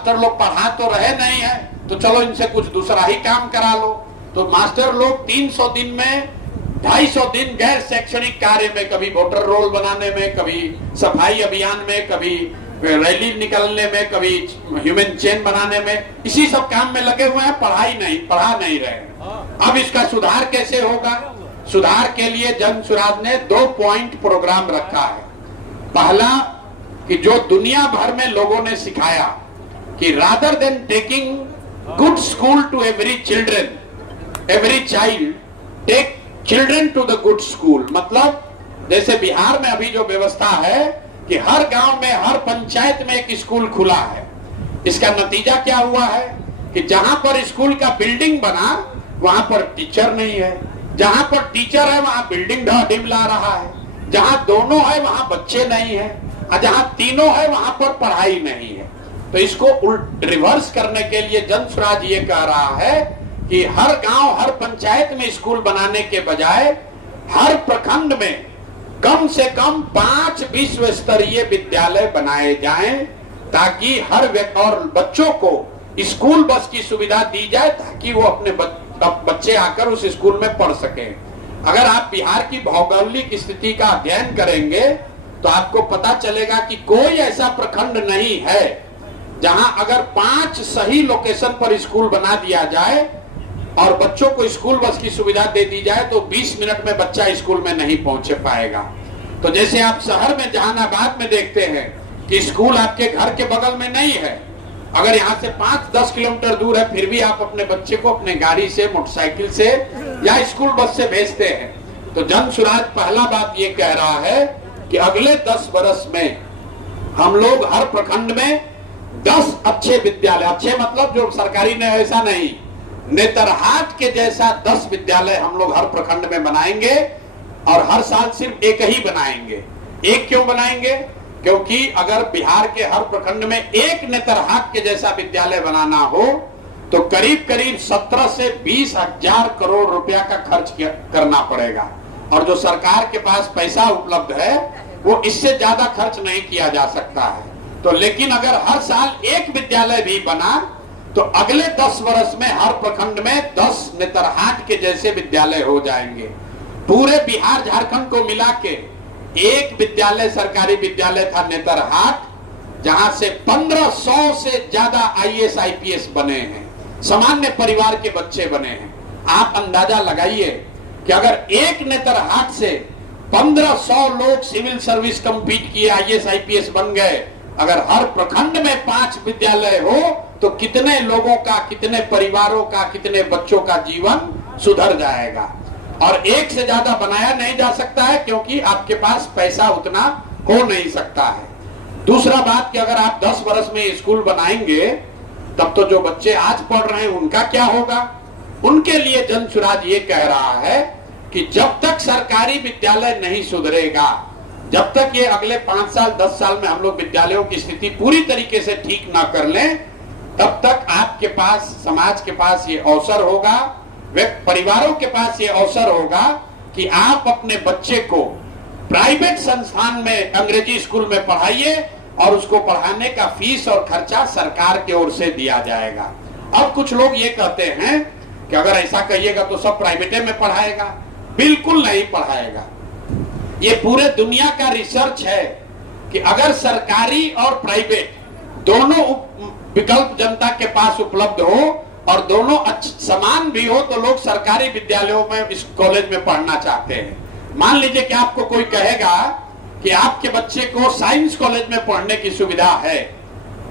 Master लोग पढ़ा तो रहे नहीं है, तो चलो इनसे कुछ दूसरा ही काम करा लो। तो मास्टर लोग 300 दिन में 250 दिन गैर शैक्षणिक कार्य में, कभी वोटर रोल बनाने में, कभी सफाई अभियान में, कभी रैली निकालने में, कभी ह्यूमन चेन बनाने में, इसी सब काम में लगे हुए हैं, पढ़ा नहीं रहे। अब इसका सुधार कैसे होगा? सुधार के लिए जन सुराज ने 2 पॉइंट प्रोग्राम रखा है। पहला कि जो दुनिया भर में लोगों ने सिखाया कि rather than taking good school to every child, take children to the good school. मतलब जैसे बिहार में अभी जो व्यवस्था है कि हर गांव में, हर पंचायत में एक स्कूल खुला है। इसका नतीजा क्या हुआ है कि जहां पर स्कूल का बिल्डिंग बना वहां पर टीचर नहीं है, जहां पर टीचर है वहां बिल्डिंग ढिमला रहा है, जहां दोनों है वहां बच्चे नहीं है, और जहां तीनों है वहां पर पढ़ाई नहीं है। तो इसको रिवर्स करने के लिए जन स्वराज ये कह रहा है कि हर गांव, हर पंचायत में स्कूल बनाने के बजाय हर प्रखंड में कम से कम 5 विश्व स्तरीय विद्यालय बनाए जाएं, ताकि हर और बच्चों को स्कूल बस की सुविधा दी जाए, ताकि वो अपने बच्चे आकर उस स्कूल में पढ़ सके। अगर आप बिहार की भौगोलिक स्थिति का अध्ययन करेंगे तो आपको पता चलेगा कि कोई ऐसा प्रखंड नहीं है जहां अगर 5 सही लोकेशन पर स्कूल बना दिया जाए और बच्चों को स्कूल बस की सुविधा दे दी जाए तो 20 मिनट में बच्चा स्कूल में नहीं पहुंच पाएगा। तो जैसे आप शहर में जहानाबाद में देखते हैं कि स्कूल आपके घर के बगल में नहीं है, अगर यहाँ से 5-10 किलोमीटर दूर है, फिर भी आप अपने बच्चे को अपने गाड़ी से, मोटरसाइकिल से या स्कूल बस से भेजते हैं। तो जन स्वराज पहला बात ये कह रहा है कि अगले 10 वर्ष में हम लोग हर प्रखंड में 10 अच्छे विद्यालय, अच्छे मतलब जो सरकारी ने ऐसा नहीं, नेतरहाट के जैसा 10 विद्यालय हम लोग हर प्रखंड में बनाएंगे, और हर साल सिर्फ एक ही बनाएंगे। एक क्यों बनाएंगे? क्योंकि अगर बिहार के हर प्रखंड में एक नेतरहाट के जैसा विद्यालय बनाना हो तो करीब करीब 17 से 20 हजार करोड़ रुपया का खर्च करना पड़ेगा, और जो सरकार के पास पैसा उपलब्ध है वो इससे ज्यादा खर्च नहीं किया जा सकता है। तो लेकिन अगर हर साल एक विद्यालय भी बना तो अगले 10 वर्ष में हर प्रखंड में 10 नेतरहाट के जैसे विद्यालय हो जाएंगे। पूरे बिहार झारखंड को मिला के एक विद्यालय, सरकारी विद्यालय था नेतरहाट, जहां से 1500 से ज्यादा IAS IPS बने हैं, सामान्य परिवार के बच्चे बने हैं। आप अंदाजा लगाइए कि अगर एक नेतरहाट से 1500 लोग सिविल सर्विस कंप्लीट किए, IAS IPS बन गए, अगर हर प्रखंड में 5 विद्यालय हो तो कितने लोगों का, कितने परिवारों का, कितने बच्चों का जीवन सुधर जाएगा। और एक से ज्यादा बनाया नहीं जा सकता है क्योंकि आपके पास पैसा उतना हो नहीं सकता है। दूसरा बात कि अगर आप 10 वर्ष में स्कूल बनाएंगे तब तो जो बच्चे आज पढ़ रहे हैं उनका क्या होगा? उनके लिए जन स्वराज ये कह रहा है कि जब तक सरकारी विद्यालय नहीं सुधरेगा, जब तक ये अगले 5 साल 10 साल में हम लोग विद्यालयों की स्थिति पूरी तरीके से ठीक ना कर लें, तब तक आपके पास, समाज के पास ये अवसर होगा, परिवारों के पास ये अवसर होगा कि आप अपने बच्चे को प्राइवेट संस्थान में, अंग्रेजी स्कूल में पढ़ाइए और उसको पढ़ाने का फीस और खर्चा सरकार की ओर से दिया जाएगा। अब कुछ लोग ये कहते हैं कि अगर ऐसा कहिएगा तो सब प्राइवेटे में पढ़ाएगा। बिल्कुल नहीं पढ़ाएगा। ये पूरे दुनिया का रिसर्च है कि अगर सरकारी और प्राइवेट दोनों विकल्प जनता के पास उपलब्ध हो और दोनों समान भी हो तो लोग सरकारी विद्यालयों में, इस कॉलेज में पढ़ना चाहते हैं। मान लीजिए कि आपको कोई कहेगा कि आपके बच्चे को साइंस कॉलेज में पढ़ने की सुविधा है,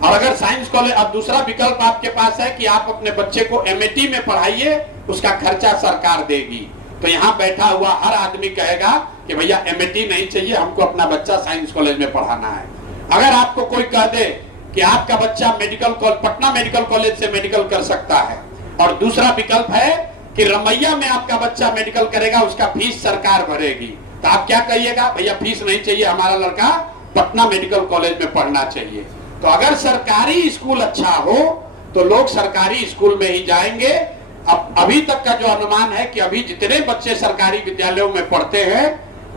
और अगर साइंस कॉलेज, अब दूसरा विकल्प आपके पास है कि आप अपने बच्चे को MAT में पढ़ाइए, उसका खर्चा सरकार देगी, तो यहाँ बैठा हुआ हर आदमी कहेगा कि भैया MAT नहीं चाहिए, हमको अपना बच्चा साइंस कॉलेज में पढ़ाना है। अगर आपको कोई कह दे कि आपका बच्चा पटना मेडिकल कॉलेज से मेडिकल कर सकता है, और दूसरा विकल्प है कि रमैया में आपका बच्चा मेडिकल करेगा, उसका फीस सरकार भरेगी, तो आप क्या कहिएगा? भैया फीस नहीं चाहिए, हमारा लड़का पटना मेडिकल कॉलेज में पढ़ना चाहिए। तो अगर सरकारी स्कूल अच्छा हो तो लोग सरकारी स्कूल में ही जाएंगे। अब अभी तक का जो अनुमान है कि अभी जितने बच्चे सरकारी विद्यालयों में पढ़ते हैं,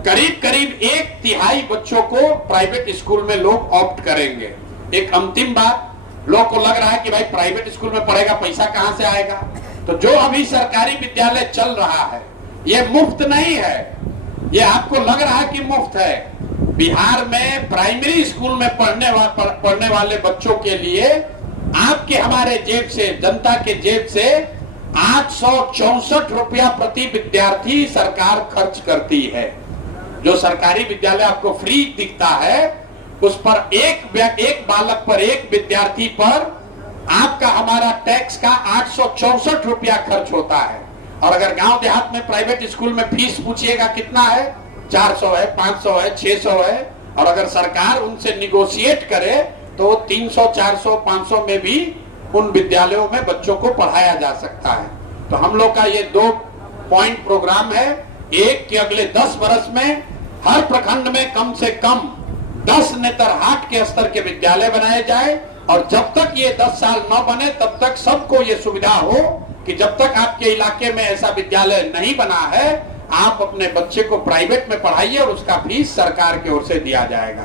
करीब करीब 1/3 बच्चों को प्राइवेट स्कूल में लोग ऑप्ट करेंगे। एक अंतिम बात लोग को लग रहा है कि भाई प्राइवेट स्कूल में पढ़ेगा, पैसा कहां से आएगा। तो जो अभी सरकारी विद्यालय चल रहा है ये मुफ्त नहीं है, ये आपको लग रहा है कि मुफ्त है। बिहार में प्राइमरी स्कूल में पढ़ने वाले बच्चों के लिए आपके हमारे जेब से, जनता के जेब से 864 रुपया प्रति विद्यार्थी सरकार खर्च करती है। जो सरकारी विद्यालय आपको फ्री दिखता है उस पर एक बालक पर, एक विद्यार्थी पर आपका हमारा टैक्स का 864 रुपया खर्च होता है। और अगर गांव देहात में प्राइवेट स्कूल में फीस पूछिएगा कितना है, 400 है, 500 है, 600 है। और अगर सरकार उनसे निगोशिएट करे तो 300, 400, 500 में भी उन विद्यालयों में बच्चों को पढ़ाया जा सकता है। तो हम लोग का ये 2 पॉइंट प्रोग्राम है। एक कि अगले 10 वर्ष में हर प्रखंड में कम से कम 10 नेतरहाट के स्तर के विद्यालय बनाए जाए, और जब तक ये 10 साल न बने तब तक सबको ये सुविधा हो कि जब तक आपके इलाके में ऐसा विद्यालय नहीं बना है आप अपने बच्चे को प्राइवेट में पढ़ाइए और उसका फीस सरकार की ओर से दिया जाएगा।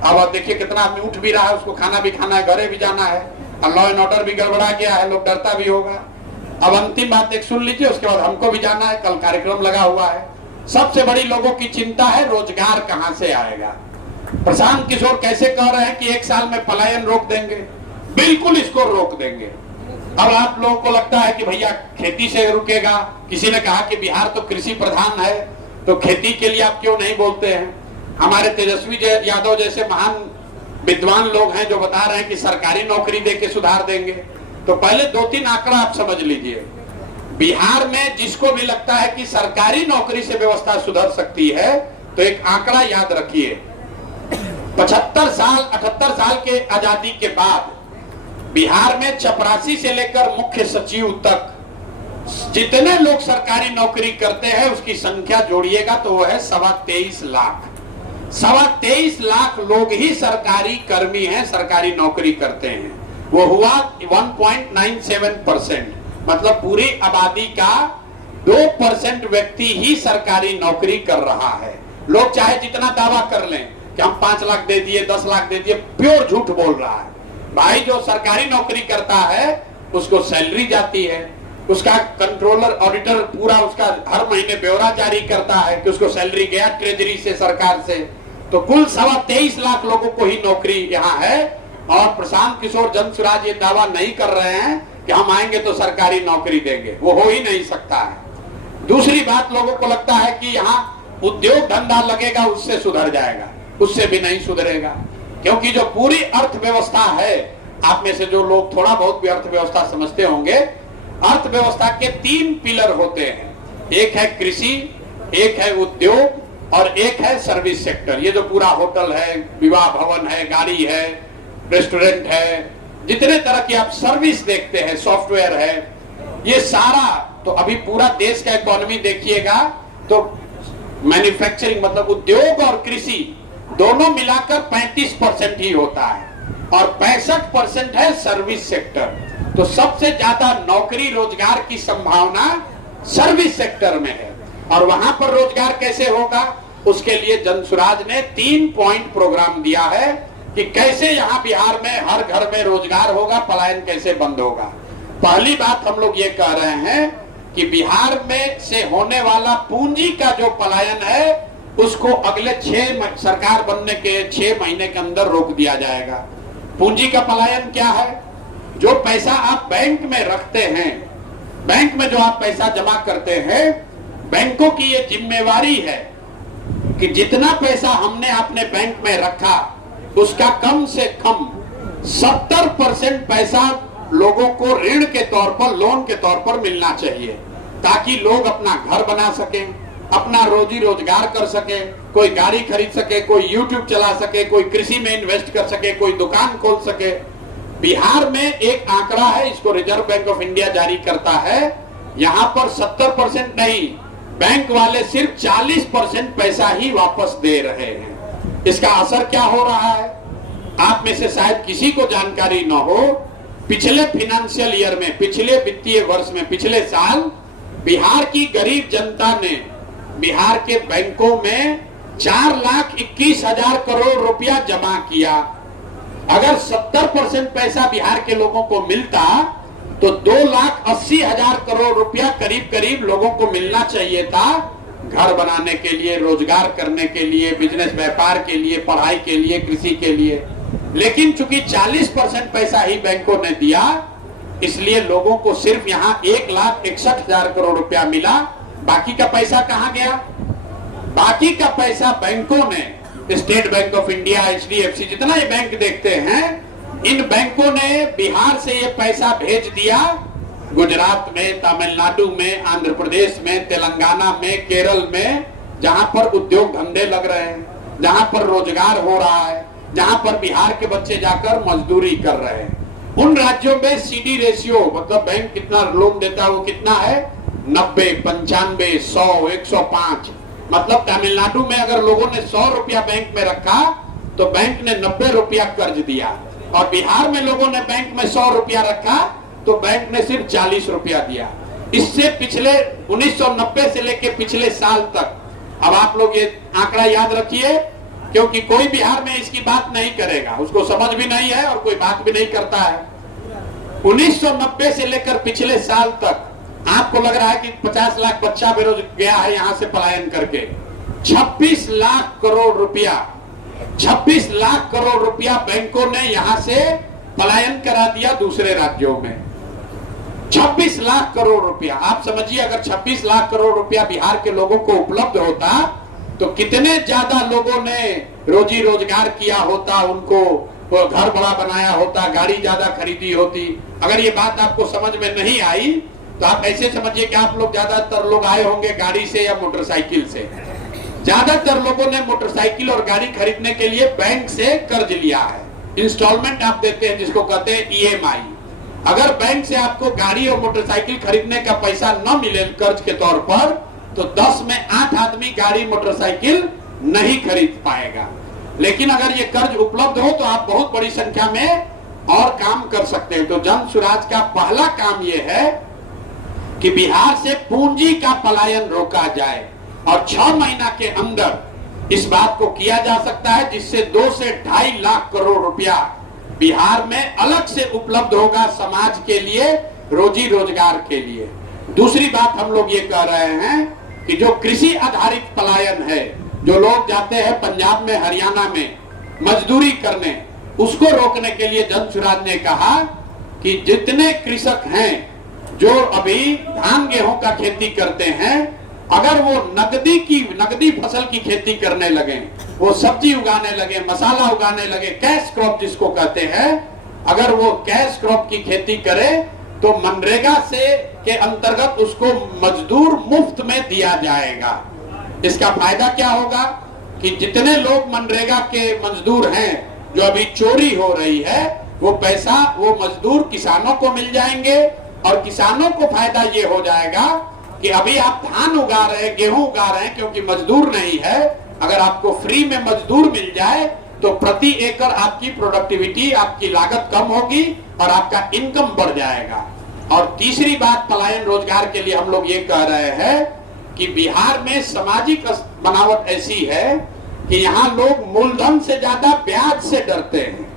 अब आप देखिए कितना आदमी उठ भी रहा है, उसको खाना भी खाना है, घरे भी जाना है, और लॉ एंड ऑर्डर भी गड़बड़ा गया है, लोग डरता भी होगा। अब अंतिम बात एक सुन लीजिए, उसके बाद हमको भी जाना है, कल कार्यक्रम लगा हुआ है। सबसे बड़ी लोगों की चिंता है रोजगार कहां से आएगा। प्रशांत किशोर कैसे कह रहे हैं कि 1 साल में पलायन रोक देंगे, बिल्कुल इसको रोक देंगे। अब आप लोगों को लगता है कि भैया खेती से रुकेगा, किसी ने कहा कि बिहार तो कृषि प्रधान है तो खेती के लिए आप क्यों नहीं बोलते हैं। हमारे तेजस्वी यादव जैसे महान विद्वान लोग हैं जो बता रहे हैं कि सरकारी नौकरी देके सुधार देंगे। तो पहले 2-3 आंकड़ा आप समझ लीजिए। बिहार में जिसको भी लगता है कि सरकारी नौकरी से व्यवस्था सुधर सकती है तो एक आंकड़ा याद रखिए, 78 साल के आजादी के बाद बिहार में चपरासी से लेकर मुख्य सचिव तक जितने लोग सरकारी नौकरी करते हैं उसकी संख्या जोड़िएगा तो वो है 23.25 लाख। 23.25 लाख लोग ही सरकारी कर्मी हैं, सरकारी नौकरी करते हैं। वो हुआ 1.97%, मतलब पूरी आबादी का 2% व्यक्ति ही सरकारी नौकरी कर रहा है। लोग चाहे जितना दावा कर लें कि हम 5 लाख दे दिए, 10 लाख दे दिए, प्योर झूठ बोल रहा है। भाई जो सरकारी नौकरी करता है उसको सैलरी जाती है, उसका कंट्रोलर ऑडिटर पूरा उसका हर महीने ब्यौरा जारी करता है कि उसको सैलरी गया ट्रेजरी से, सरकार से। तो कुल 23.25 लाख लोगों को ही नौकरी यहाँ है। और प्रशांत किशोर जनसुराज ये दावा नहीं कर रहे हैं कि हम आएंगे तो सरकारी नौकरी देंगे, वो हो ही नहीं सकता है। दूसरी बात, लोगों को लगता है कि यहाँ उद्योग धंधा लगेगा उससे सुधर जाएगा, उससे भी नहीं सुधरेगा। क्योंकि जो पूरी अर्थव्यवस्था है, आप में से जो लोग थोड़ा बहुत भी अर्थव्यवस्था समझते होंगे, अर्थव्यवस्था के 3 पिलर होते हैं। एक है कृषि, एक है उद्योग और एक है सर्विस सेक्टर। ये जो पूरा होटल है, विवाह भवन है, गाड़ी है, रेस्टोरेंट है, जितने तरह की आप सर्विस देखते हैं, सॉफ्टवेयर है, ये सारा। तो अभी पूरा देश का इकोनॉमी देखिएगा तो मैन्युफैक्चरिंग मतलब उद्योग और कृषि दोनों मिलाकर 35% ही होता है और 65% है सर्विस सेक्टर। तो सबसे ज्यादा नौकरी रोजगार की संभावना सर्विस सेक्टर में है। और वहां पर रोजगार कैसे होगा, उसके लिए जनसुराज ने 3 पॉइंट प्रोग्राम दिया है कि कैसे यहाँ बिहार में हर घर में रोजगार होगा, पलायन कैसे बंद होगा। पहली बात हम लोग ये कह रहे हैं कि बिहार में से होने वाला पूंजी का जो पलायन है उसको अगले सरकार बनने के 6 महीने के अंदर रोक दिया जाएगा। पूंजी का पलायन क्या है? जो पैसा आप बैंक में रखते हैं, बैंक में जो आप पैसा जमा करते हैं, बैंकों की ये जिम्मेवारी है कि जितना पैसा हमने अपने बैंक में रखा उसका कम से कम 70% पैसा लोगों को ऋण के तौर पर, लोन के तौर पर मिलना चाहिए, ताकि लोग अपना घर बना सकें, अपना रोजी रोजगार कर सके, कोई गाड़ी खरीद सके, कोई YouTube चला सके, कोई कृषि में इन्वेस्ट कर सके, कोई दुकान खोल सके। बिहार में एक आंकड़ा है, इसको रिजर्व बैंक ऑफ इंडिया जारी करता है, यहाँ पर 70% नहीं, बैंक वाले सिर्फ 40% पैसा ही वापस दे रहे हैं। इसका असर क्या हो रहा है, आप में से शायद किसी को जानकारी न हो। पिछले फाइनेंशियल ईयर में, पिछले वित्तीय वर्ष में, पिछले साल बिहार की गरीब जनता ने बिहार के बैंकों में 4,21,000 करोड़ रुपया जमा किया। अगर 70% पैसा बिहार के लोगों को मिलता तो 2,80,000 करोड़ रुपया करीब करीब लोगों को मिलना चाहिए था, घर बनाने के लिए, रोजगार करने के लिए, बिजनेस व्यापार के लिए, पढ़ाई के लिए, कृषि के लिए। लेकिन चूंकि 40% पैसा ही बैंकों ने दिया, इसलिए लोगों को सिर्फ यहाँ 1,61,000 करोड़ रुपया मिला। बाकी का पैसा कहाँ गया? बाकी का पैसा बैंकों ने, state bank of India, HDFC, जितना ये बैंक देखते हैं, इन बैंकों ने बिहार से ये पैसा भेज दिया गुजरात में, तमिलनाडु में, आंध्र प्रदेश में, तेलंगाना में, केरल में, जहां पर उद्योग धंधे लग रहे हैं, जहां पर रोजगार हो रहा है, जहां पर बिहार के बच्चे जाकर मजदूरी कर रहे हैं। उन राज्यों में CD रेशियो, मतलब बैंक कितना लोन देता है वो कितना है? 90, 95, 100, 105। मतलब तमिलनाडु में अगर लोगों ने 100 रुपया बैंक में रखा तो बैंक ने 90 रुपया कर्ज दिया, और बिहार में लोगों ने बैंक में 100 रुपया रखा तो बैंक ने सिर्फ 40 रुपया दिया। इससे पिछले 1990 से लेके पिछले साल तक, अब आप लोग ये आंकड़ा याद रखिए, क्योंकि कोई बिहार में इसकी बात नहीं करेगा, उसको समझ भी नहीं है और कोई बात भी नहीं करता है। 1990 से लेकर पिछले साल तक आपको लग रहा है कि 50 लाख बच्चा बेरोजगार गया है यहाँ से पलायन करके। 26 लाख करोड़ रुपया, 26 लाख करोड़ रुपया बैंकों ने यहाँ से पलायन करा दिया दूसरे राज्यों में। 26 लाख करोड़ रुपया, आप समझिए, अगर 26 लाख करोड़ रुपया बिहार के लोगों को उपलब्ध होता तो कितने ज्यादा लोगों ने रोजी रोजगार किया होता, उनको घर बड़ा बनाया होता, गाड़ी ज्यादा खरीदी होती। अगर ये बात आपको समझ में नहीं आई तो आप ऐसे समझिए कि आप लोग, ज्यादातर लोग आए होंगे गाड़ी से या मोटरसाइकिल से। ज्यादातर लोगों ने मोटरसाइकिल और गाड़ी खरीदने के लिए बैंक से कर्ज लिया है। इंस्टॉलमेंट आप देते हैं, जिसको कहते हैं EMI। अगर बैंक से आपको गाड़ी और मोटरसाइकिल खरीदने का पैसा न मिले कर्ज के तौर पर, तो 10 में 8 आदमी गाड़ी मोटरसाइकिल नहीं खरीद पाएगा। लेकिन अगर ये कर्ज उपलब्ध हो तो आप बहुत बड़ी संख्या में और काम कर सकते हैं। तो जन सुराज का पहला काम ये है कि बिहार से पूंजी का पलायन रोका जाए, और 6 महीना के अंदर इस बात को किया जा सकता है, जिससे 2 से 2.5 लाख करोड़ रुपया बिहार में अलग से उपलब्ध होगा समाज के लिए, रोजी रोजगार के लिए। दूसरी बात हम लोग ये कह रहे हैं कि जो कृषि आधारित पलायन है, जो लोग जाते हैं पंजाब में, हरियाणा में मजदूरी करने, उसको रोकने के लिए जन सुराज ने कहा कि जितने कृषक हैं जो अभी धान गेहूं का खेती करते हैं, अगर वो नगदी फसल की खेती करने लगे, वो सब्जी उगाने लगे, मसाला उगाने लगे, कैश क्रॉप जिसको कहते हैं, अगर वो कैश क्रॉप की खेती करे तो मनरेगा से के अंतर्गत उसको मजदूर मुफ्त में दिया जाएगा। इसका फायदा क्या होगा कि जितने लोग मनरेगा के मजदूर हैं, जो अभी चोरी हो रही है, वो पैसा वो मजदूर किसानों को मिल जाएंगे, और किसानों को फायदा ये हो जाएगा कि अभी आप धान उगा रहे हैं, गेहूं उगा रहे हैं, क्योंकि मजदूर नहीं है, अगर आपको फ्री में मजदूर मिल जाए तो प्रति एकड़ आपकी प्रोडक्टिविटी, आपकी लागत कम होगी और आपका इनकम बढ़ जाएगा। और तीसरी बात पलायन रोजगार के लिए हम लोग ये कह रहे हैं कि बिहार में सामाजिक बनावट ऐसी है कि यहाँ लोग मूलधन से ज्यादा ब्याज से डरते हैं।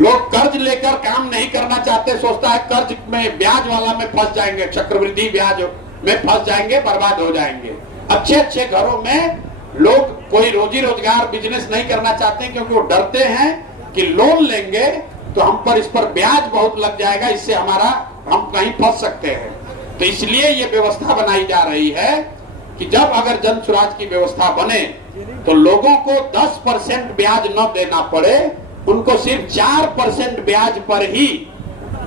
लोग कर्ज लेकर काम नहीं करना चाहते, सोचता है कर्ज में, ब्याज वाला में फंस जाएंगे, चक्रवृद्धि ब्याज में फंस जाएंगे, बर्बाद हो जाएंगे। अच्छे अच्छे घरों में लोग कोई रोजी रोजगार बिजनेस नहीं करना चाहते, क्योंकि वो डरते हैं कि लोन लेंगे तो हम पर, इस पर ब्याज बहुत लग जाएगा, इससे हम कहीं फंस सकते हैं। तो इसलिए ये व्यवस्था बनाई जा रही है कि जब अगर जन सुराज की व्यवस्था बने तो लोगों को 10% ब्याज न देना पड़े, उनको सिर्फ 4% ब्याज पर ही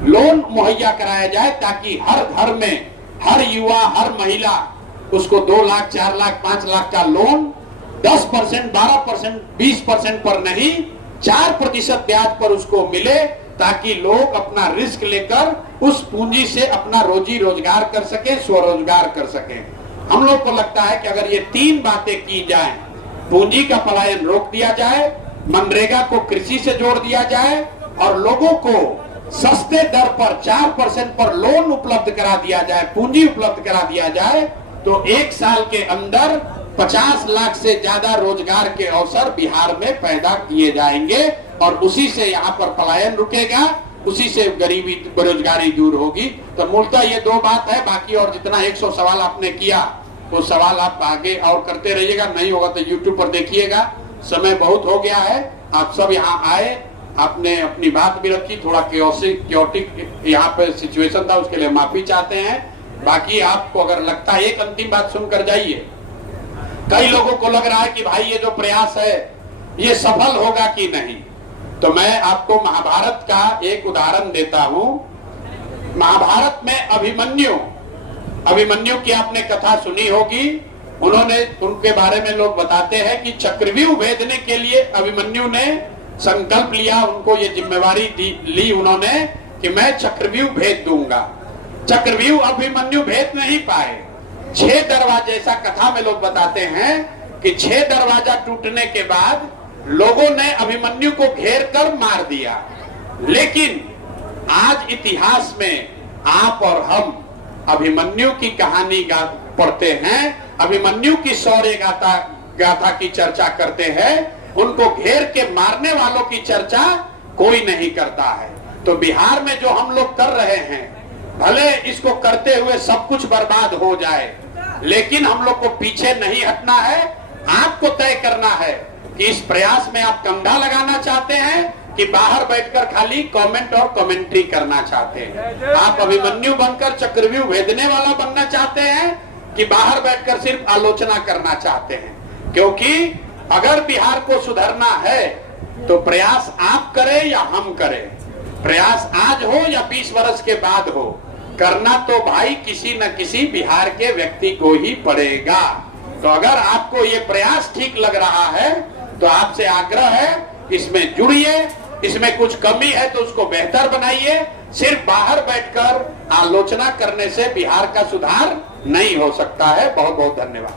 लोन मुहैया कराया जाए, ताकि हर घर में, हर युवा, हर महिला उसको 2 लाख, 4 लाख, 5 लाख का लोन 10%, 12%, 20% पर नहीं, 4% ब्याज पर उसको मिले, ताकि लोग अपना रिस्क लेकर उस पूंजी से अपना रोजी रोजगार कर सके, स्वरोजगार कर सके। हम लोग को लगता है कि अगर ये 3 बातें की जाएं, पूंजी का पलायन रोक दिया जाए, मनरेगा को कृषि से जोड़ दिया जाए, और लोगों को सस्ते दर पर 4% पर लोन उपलब्ध करा दिया जाए, पूंजी उपलब्ध करा दिया जाए, तो 1 साल के अंदर 50 लाख से ज्यादा रोजगार के अवसर बिहार में पैदा किए जाएंगे। और उसी से यहाँ पर पलायन रुकेगा, उसी से गरीबी बेरोजगारी दूर होगी। तो मूलतः ये दो बात है। बाकी और जितना 100 सवाल आपने किया वो सवाल आप आगे और करते रहिएगा, नहीं होगा तो YouTube पर देखिएगा। समय बहुत हो गया है, आप सब यहाँ आए, आपने अपनी बात भी रखी, थोड़ा क्योटिक यहाँ पे सिचुएशन था, उसके लिए माफी चाहते हैं। बाकी आपको अगर लगता है, एक अंतिम बात सुनकर जाइए। कई लोगों को लग रहा है कि भाई ये जो प्रयास है ये सफल होगा कि नहीं, तो मैं आपको महाभारत का एक उदाहरण देता हूं। महाभारत में अभिमन्यु की आपने कथा सुनी होगी। उनके बारे में लोग बताते हैं कि चक्रव्यूह भेदने के लिए अभिमन्यु ने संकल्प लिया, उनको ये जिम्मेवारी ली उन्होंने कि मैं चक्रव्यूह भेद दूंगा। चक्रव्यूह अभिमन्यु भेद नहीं पाए। 6 दरवाजे, ऐसा कथा में लोग बताते हैं कि 6 दरवाजा टूटने के बाद लोगों ने अभिमन्यु को घेर कर मार दिया। लेकिन आज इतिहास में आप और हम अभिमन्यु की कहानी पढ़ते हैं, अभिमन्यु की शौर्य गाथा की चर्चा करते हैं, उनको घेर के मारने वालों की चर्चा कोई नहीं करता है। तो बिहार में जो हम लोग कर रहे हैं, भले इसको करते हुए सब कुछ बर्बाद हो जाए, लेकिन हम लोग को पीछे नहीं हटना है। आपको तय करना है कि इस प्रयास में आप कंधा लगाना चाहते हैं कि बाहर बैठकर खाली कमेंट और कमेंट्री करना चाहते हैं। आप अभिमन्यु बनकर चक्रव्यूह भेदने वाला बनना चाहते हैं कि बाहर बैठकर सिर्फ आलोचना करना चाहते हैं। क्योंकि अगर बिहार को सुधरना है तो प्रयास आप करें या हम करें, प्रयास आज हो या 20 वर्ष के बाद हो, करना तो भाई किसी न किसी बिहार के व्यक्ति को ही पड़ेगा। तो अगर आपको ये प्रयास ठीक लग रहा है तो आपसे आग्रह है, इसमें जुड़िए। इसमें कुछ कमी है तो उसको बेहतर बनाइए। सिर्फ बाहर बैठकर आलोचना करने से बिहार का सुधार नहीं हो सकता है। बहुत बहुत धन्यवाद।